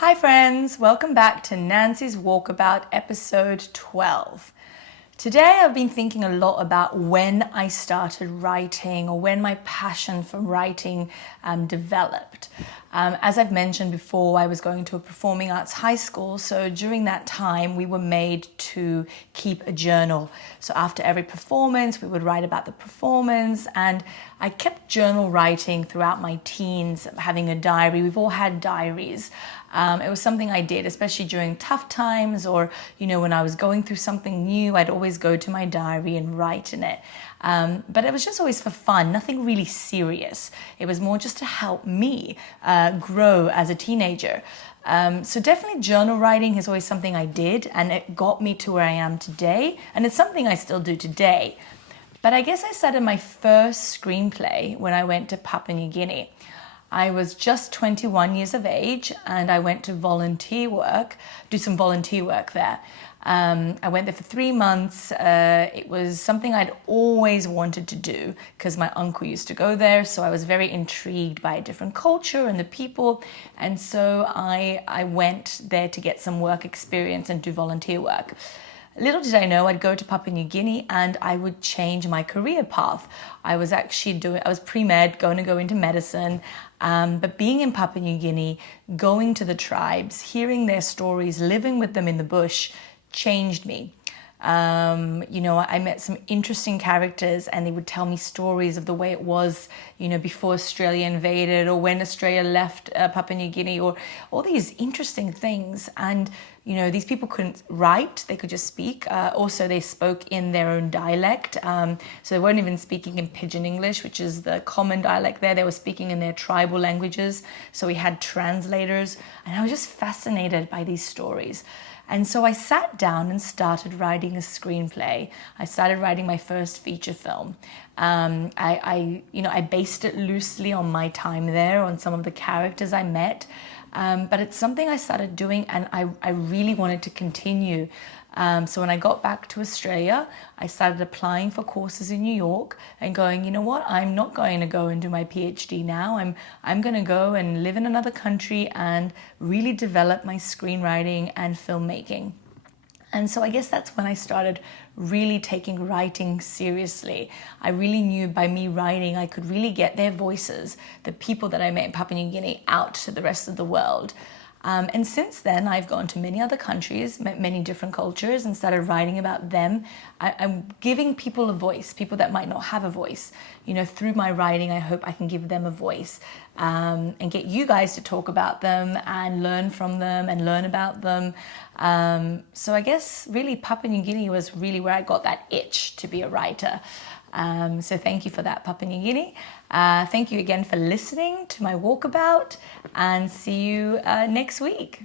Hi friends, welcome back to Nancy's Walkabout episode 12. Today I've been thinking a lot about when I started writing or when my passion for writing developed. As I've mentioned before, I was going to a performing arts high school, so during that time we were made to keep a journal. So after every performance we would write about the performance, and I kept journal writing throughout my teens, having a diary. We've all had diaries. It was something I did, especially during tough times, or when I was going through something new, I'd always go to my diary and write in it. But it was just always for fun, nothing really serious. It was more just to help me grow as a teenager. So definitely journal writing is always something I did, and it got me to where I am today, and it's something I still do today. But I guess I started my first screenplay when I went to Papua New Guinea. I was just 21 years of age, and I went to do some volunteer work there. I went there for 3 months. It was something I'd always wanted to do because my uncle used to go there, so I was very intrigued by a different culture and the people, and so I went there to get some work experience and do volunteer work. Little did I know I'd go to Papua New Guinea and I would change my career path. I was pre-med, going to go into medicine, but being in Papua New Guinea, going to the tribes, hearing their stories, living with them in the bush, changed me. I met some interesting characters, and they would tell me stories of the way it was, before Australia invaded, or when Australia left Papua New Guinea, or all these interesting things. And, these people couldn't write, they could just speak. Also, they spoke in their own dialect. So they weren't even speaking in Pidgin English, which is the common dialect there. They were speaking in their tribal languages. So we had translators, and I was just fascinated by these stories. And so I sat down and started writing a screenplay. I started writing my first feature film. I based it loosely on my time there, on some of the characters I met. But it's something I started doing, and I really wanted to continue. So when I got back to Australia, I started applying for courses in New York and going, you know what, I'm not going to go and do my PhD now. I'm going to go and live in another country and really develop my screenwriting and filmmaking. And so I guess that's when I started really taking writing seriously. I really knew by me writing, I could really get their voices, the people that I met in Papua New Guinea, out to the rest of the world. And since then, I've gone to many other countries, met many different cultures, and started writing about them. I'm giving people a voice, people that might not have a voice. Through my writing, I hope I can give them a voice, and get you guys to talk about them and learn from them and learn about them. So I guess really Papua New Guinea was really where I got that itch to be a writer. So thank you for that, Papua New Guinea. Thank you again for listening to my walkabout, and see you next week.